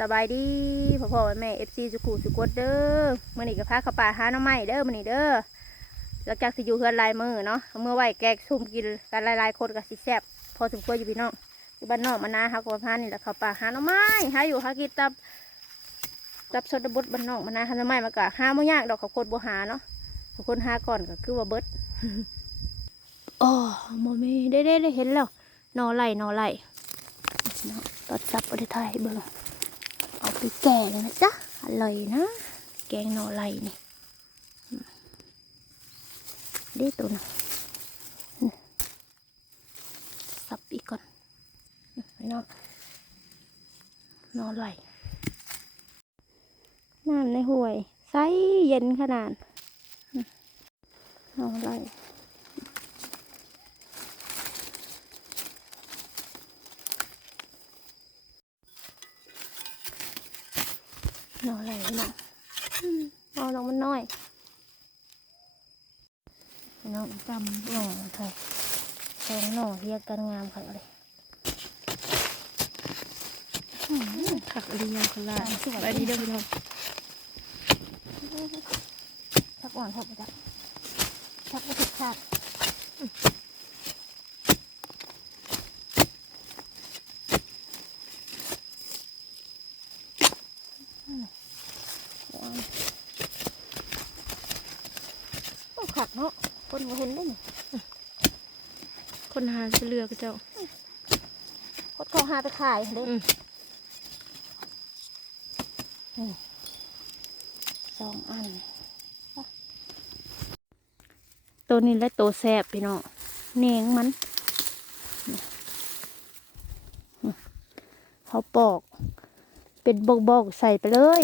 สบายดีพ่อพ่อแม่เอฟซีสุขุสุกดเด้อมื่อนี้ก็พาเข้าป่าหาน้องไม้เด้อมื่อนี้เด้อหลังจากสิอยู่เฮือนลายมือเนาะเมื่อไหวแกงซุ่มกินกันหลายๆคนก็สิแซ่บพอสมควรอยู่พี่น้องอยู่บ้านนอกมานาฮักว่าพานี่แหละเข้าป่าหาน้องไม้หาอยู่หากินตับตับชนบทบ้านนอกมานาหาน้องไม้มากะหาไม่ยากดอกเขาคนบ่หาเนาะเขาคนหาก่อนก็คือว่าเบิดอ๋อโมมีได้ได้ได้เห็นแล้วหนอไหลหนอไหลตอดซับเอาได้ถ่ายให้เบิ่ง เอาไปแกงนะจ๊ะอร่อยนะ แกงหน่อไลนี่ด้ตัวนะสับอีกก่อนอืมไปเนาะหน่อไลน้ำในห่วยใสเย็นขนาดอืมหน่อไล หน่อไลพี่น้องอืมหน่อลงมันน้อยพี่น้องจำหน่อไทยแทงหน่อเรียกกันงามค่ะเลยอืมผักเรียงคนละสวัสดีเด้อพี่น้องชักอ่อนพบไปจ้ะชักไม่ผิดพลาดอืมอ่อนโอ้ขัก เนาะคนบ่เห็นได้นี่คนหาเสลือก็เจ้าคดเขาหาไปขายเด้ออืมนี่สองอัน ตัวนี้และตัวแซบพี่น้องเนงมันนี่เขาปอก เป็นบอกๆใส่ไปเลย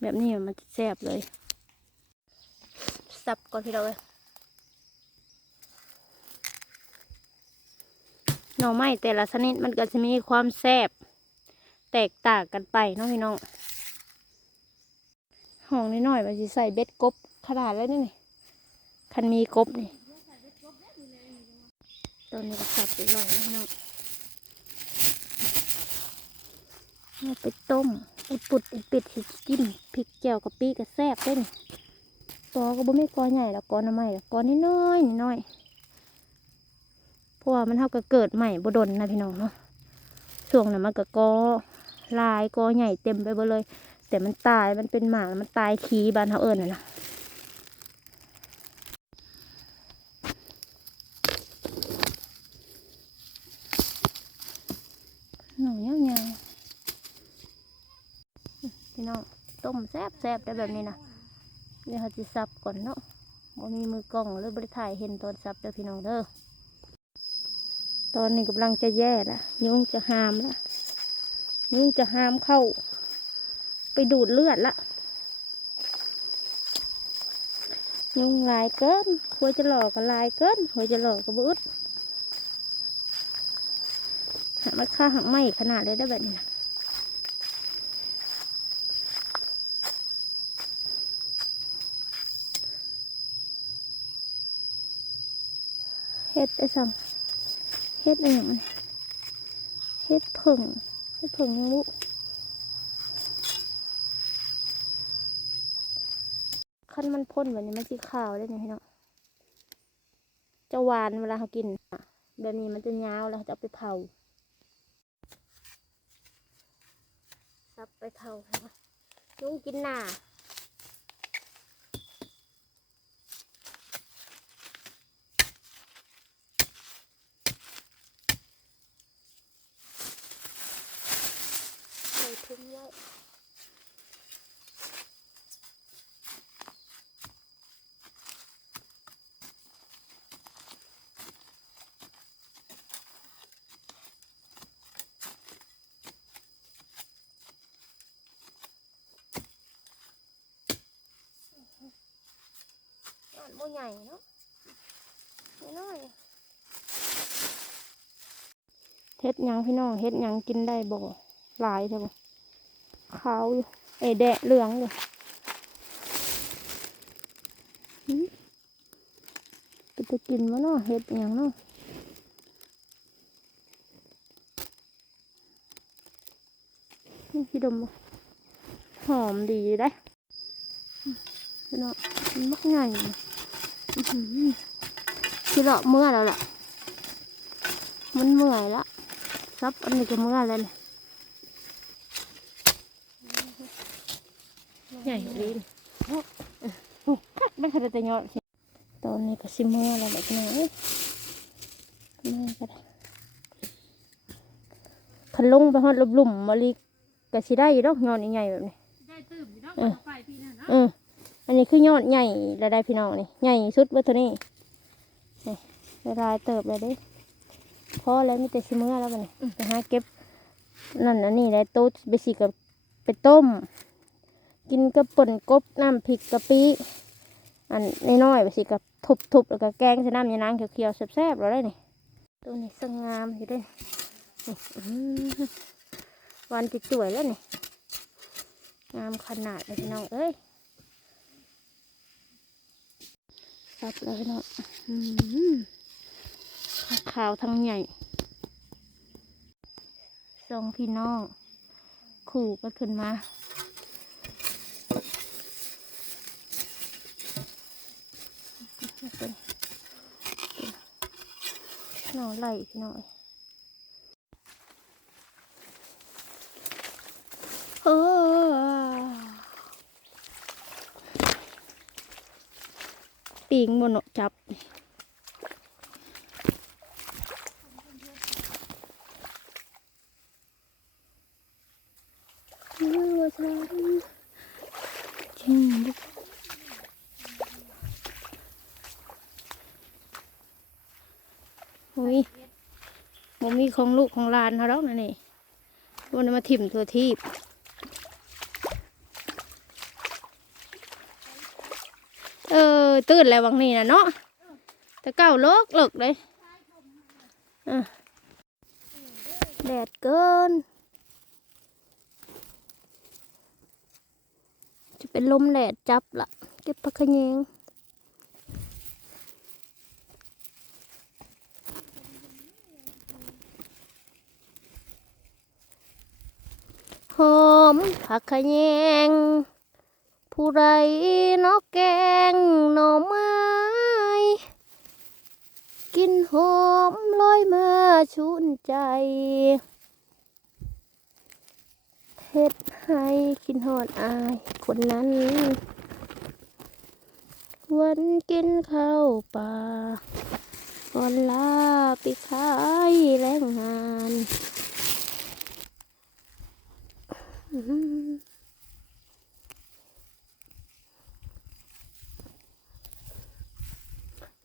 แบบนี้มันจะแซบเลย สับก่อนพี่เราเลยหน่อไม้แต่ละชนิดมันก็จะมีความแซบแตกต่างกันไปเนาะพี่น้องห้องน้อยมันจะใส่เบ็ดกบขนาดแล้วนี่นคันมีกบนี่ตัวนี้ก็สับไปลอยนะพี่น้องเอาไปต้มไอปุดไอปิดสิจิ้มพริกแจ่วกะปิกับแซบด้นี่ อก็บ่ไม่กอใหญ่แล้วกอน้ำไม้แล้วกอน้อยๆน้อยเพราะว่ามันเท่ากับเกิดใหม่บ่ดนนะพี่น้องเนาะช่วงนั้นมันก็กอลายกอใหญ่เต็มไปหมดเลย แต่มันตายมันเป็นหมากมันตายขี้บานเขาเอิญน่ะนะหน่อยยังไงพี่น้องต้มแซ่บแซบได้แบบนี้นะ เดี๋ยวเขาจะสับก่อนเนาะบ่มีมือกล้องหรือบริถ่ายเห็นตอนสับเด้อพี่น้องเด้อ ตอนนี้กำลังจะแย่ละยุงจะหามละยุงจะหามเข้า ไปดูดเลือดละยุงลายเกินหัวจะหลอกก็ลายเกินหัวจะหลอกก็บึดหามาฆ่าหักไหมขนาดเลยได้แบบนี้นะ เฮ็ดไอ้สังเฮ็ดอะไรอย่างนี้เฮ็ดผึ่งเฮ็ดผึ่งยังบุขั้นมันพ่นแบบนี้มันสีขาวได้ไหมพี่น้องจะหวานเวลาเขากินอะแบบนี้มันจะยาวแล้วเขาจะเอาไปเผาซับไปเผาค่ะลุงกินหน้า ใส่ถุงไว้อ่านโมใหญ่เนาะน้อยเฮ็ดยังพี่น้องเฮ็ดยังกินได้บ่หลายใช่บ่าวอยู่เอแดะเหลืองอยู่ไปจะกินวะเนาะเฮ็ดหยังเนาะนี่พี่ดมหอมดีได้อืมพี่น้องมันมักง่ายเลยอื้อหือพี่เลาเมื่อแล้วล่ะ มันเมื่อยละซับอันนี้ก็เมื่อแล้วเนี่ย ใหญ่ดีนี่โอ้โหไม่เคยแต่ยอดตอนนี้ก็สิเมื่อยแล้วแหละพี่น้องเอ้ยเมื่อยก็ได้คันลงไปฮอดหลุมๆมะลิก็สิได้อยู่ดอกยอดใหญ่ๆแบบนี้ได้ตื่มอยู่เนาะเออไปพี่นั่นเนาะเอออันนี้คือยอดใหญ่ระได้พี่น้องนี่ใหญ่สุดเบ่ตัวนี้นี่ละลายเติบเลยเด้พอแล้วมีแต่ชิมือแล้วกันนี่ไปหาเก็บนั่นอันนี้ได้โต๊ะไปสิกับไปต้ม กินกับป่นกบน้ำพริกกะปิอันน้อยๆไปสิกับทุบๆแล้วก็แกงใส่น้ำยานางเขียวๆแซ่บๆแล้วได้นี่ตัวนี้สวยงามอยู่ด้นี่อื้อหือวันจิตสวยแล้วนี่งามขนาดเลยพี่น้องเอ้ยซับเลยพี่น้องทั้งขาวทั้งใหญ่สองพี่น้อง ขู่ก็ขึ้นมา หน่อไหลพี่น้อยเออปีงบนเนาะจับ เมื่อฉันจริงดิโอ้ย บ่มีของลูกของลานเขาแล้วนะนี่วันมาถิ่มตัวทีบเออ ตื่นแล้ววังนี้นะเนาะแต่เก้าเลิกเลิกเลยแดดเกิน จะเป็นลมแดดจับละเก็บผักแยง หอมผักขะแยง ผู้ไรนอกแกงหน่อไม้ กินหอมลอยมาชุนใจเฮ็ดให้กินหอดอายคนนั้น วันกินข้าวป่าก่อนลาไปขายแรงงานอื้อ หือ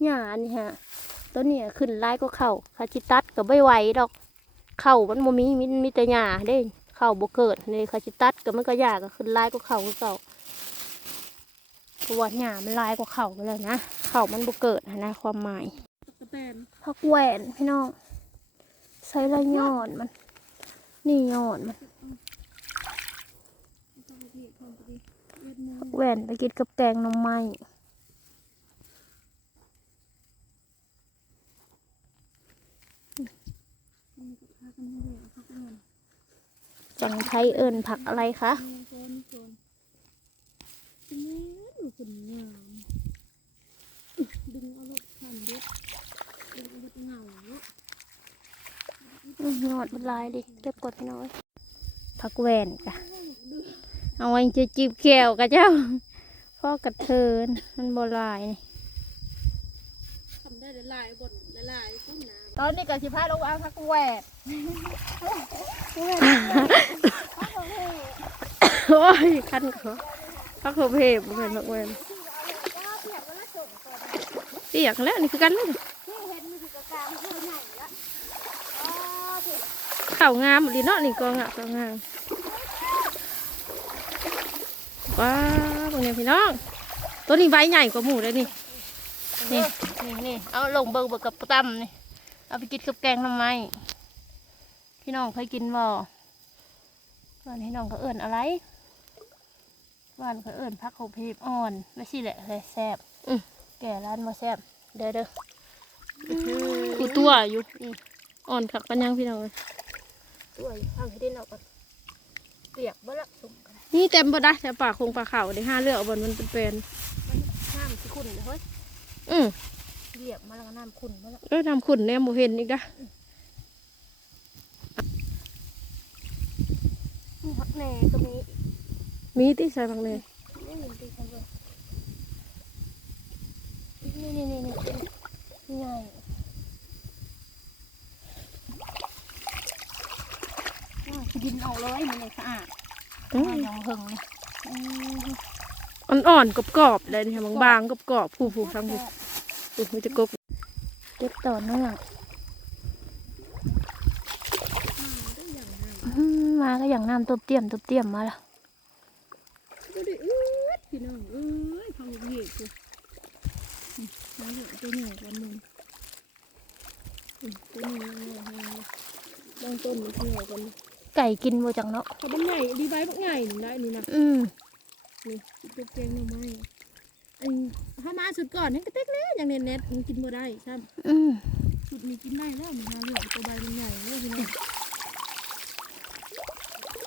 หญ้านี่ฮะตัวนี้ขึ้นไล่ก็เข่าคาจิตัดก็ไม่ไหวดอก เข่ามันบ่มีมีมีแต่หญ้าเด้ เข่าบ่เกิดเลยคาจิตัดก็มันก็ยากก็ขึ้นลายกว่าเข่าคือเก่าเพราะว่าหญ้ามันลายกว่าเข่าไปแล้วนะ เข่ามันบ่เกิดนะความหมายตะแตนพักแหวนพี่น้องใส่ละยอดมัน นี่ยอดมันพัก แหวนไปกินกับแกงน่อไม้จังไทยเอิญผักอะไรคะดึงเอาลูกขันเด็ดดึงเอาลูกเงาเนาะอื้อยอดมันลายดิ เก็บกดพี่น้อยผักแหวนจ้ะ เอาไว้จะจีบแก้วกะเจ้าพ่อกระเทินมันโบลายนี่ทำได้หลายๆบนหลายๆพุ่นนะตอนนี้ก็สิพาลงเอาผักแหวนโอ้ยคันเขาพักเขาเพบเหมือนผักแหวนเปียกแล้วนี่คือกันเลยข่าวงามดีเนาะนี่กองอะข่าวงาม ว้าวพวกนี้พี่น้อง ตัวนี้ใบใหญ่กว่าหมูเลยนี่ นี่นี่นี่เอาลงเบิกเบิกกับตำนี่ เอาไปกินกับแกงทำไม พี่น้องเคยกินบ่ก่อนพี่น้องเขาเอิ่นอะไรว่านเขาเอิ่นพักโขเพบอ่อนไม่ใช่แหละเลยแซ่บแก่ร้านมาแซ่บเด้อเด้อกูตัวอยู่อืมอ่อนขักปัญญังพี่น้องเลยตัวอยู่ข้างให้ได้นออกก่อนเปียกบ่ละสุ่มกั นนี่เต็มบ่ได้แต่ปากคงปลาเข่าได้ห้าเลือกเอาบนมันเป็นเป็นน้ำสิขุ่นเลยเฮ้ยอืมเหลียบมาแล้วก็น้ำขุ่นมาแล้วเอ้ยทำขุนเนี่ยโมเห็นอีกนะพักแหน่ก็มีมีที่ใส่บางเลยไม่เห็นตีกันเลยนี่นี่นี่นี่นี่ใหญ่อ้าวดินออกเลยมันเลยสะอาดอืมอ่า ยังเหิงเลยอืมอ่อนๆกรอบๆเลยเนี่ยบางๆกรอบๆผู้ๆทั้งผู้ผู้มันจะกบเก็บต่อเนื่องอืมมาก็อย่างน้ำตบเตรียมตบเตรียมมาแล้วพี่น้องเอ้ยเขาเหยียดคือมาเหยียดตัวหนึ่งวันหนึ่งตัวหนึ่งบางต้นมันเที่ยวกัน ไก่กินบ่จังเนาะเขาเป็นใหญ่ดีใบบักใหญ่หนึ่งได้นี่นะอืมนี่เป็นเจงหน่อไม้อันถ้ามาสุดก่อนให้กระเต็กเล็อย่างเน็ตเน็ตมันกินบ่ได้ใช่อืมสุดมีกินได้แล้วมันหาเหลืองตัวใบมันใหญ่เลยพี่น้อง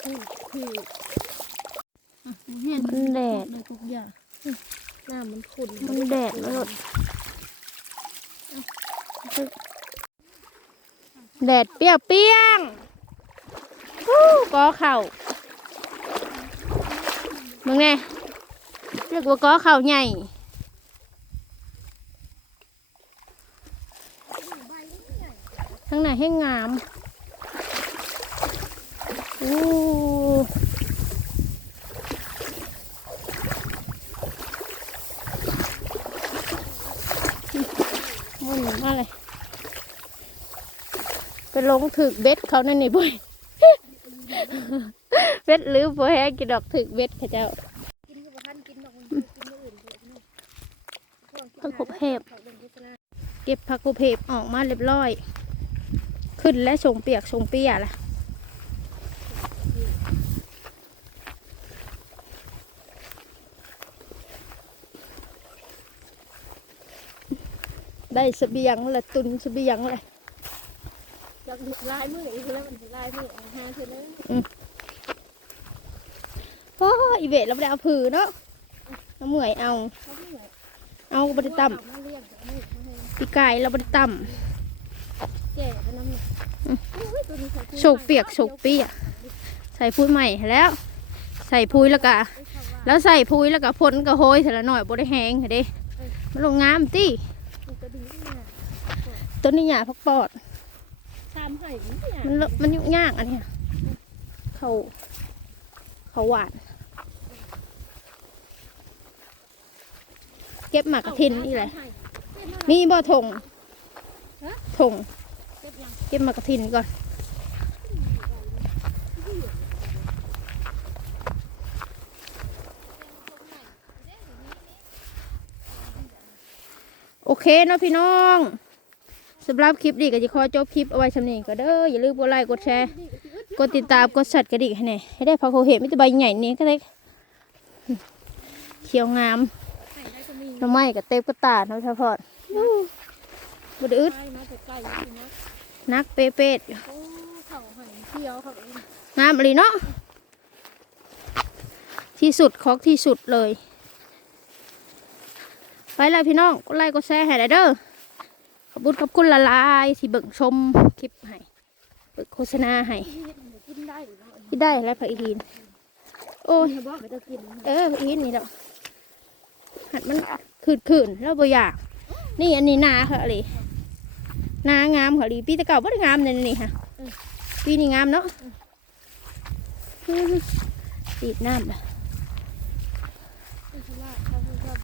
คือคืออะเห็นมันแดด เลยทุกอย่างหน้ามันขุ่นมันแดดมันหลดแดดเปรี้ยวเปี้ยงฮู้ กอเข่ามึงไงเรียกว่ากอเข่าใหญ่ข้างในให้งามอู้มันมาเลยไปลงถึกเบ็ดเขานั่นนี่บ่อย หรือบ่แฮกินดอกถึกเบ็ดเขาเจ้าผักกบเห็บเก็บผักกบเห็บออกมาเรียบร้อย ขึ้นและชงเปียกชงเปียล่ะได้เสบียงละตุนเสบียงเลยจากลายมืออีกแล้วมันลายมือเอาห้าเท่านั้นโอีเวทเราไม่ได้เอาผือเนาะเอาเหมื่อยเอา เอาบไดิต่มาเลี้ยงจากมือมาให้ำปีกายเราบไดิต่แก่แล้วน้ำหนักอุ้ยตัวนี้ใส่ำโฉกเปียกโฉกเปียกใส่พุ้ยใหม่แล้ว ใส่พุ้ยแล้วก็แล้วใส่พุ้ยแล้วก็พ่นก็โหยเสร็จแล้วหน่อยบได้แห้งเด้มันลงงามตี้ต้นนี้หยาพักปอดมันมันยุ่งยากอันนี้เขาเขาหวาน เก็บหมากกระทินนี่แหละ มีบ่ถงถงเก็บยังเก็บหมากกระทินก่อนโอเคเนาะพี่น้องสำหรับคลิปนี้ก็จะขอจบคลิปเอาไว้ชำนี้ก็เด้ออย่าลืมกดไลค์กดแชร์กดติดตามกดสัดกระดิ่งให้แน่ให้ได้พักโคเห็นมิตรใบใหญ่นี้ก็ได้เขียวงามไหน้ำไม้กับเต็มกระตาเนาะเฉพาะบไดอึดไมาแต่ไก่จริงนะนักเป๊ะๆอยู่โอ้เขาไห่เที่ยวเขาเองงามเลยเนาะที่สุดของที่สุดเลย ไปแล้วพี่น้องกดไลค์กดแชร์ให้ได้เด้อขอบคุณขอบคุณละลายที่เบิ่งชมคลิปให้เบิ่งโฆษณาให้กินได้ได้แล้วผักอีทีนโอ้ย เห็นบอกไม่ต้องกิน เออผักอีทีนนี่ดอก หัดมันขืนขืนๆแล้วบ่อยาก นี่อันนี้นาค่ะอะไรนางามค่ะลีปีแตะเก่าบ่ได้งามเลยนี่ค่ะปีนี้งามเนาะตีดน้ำละ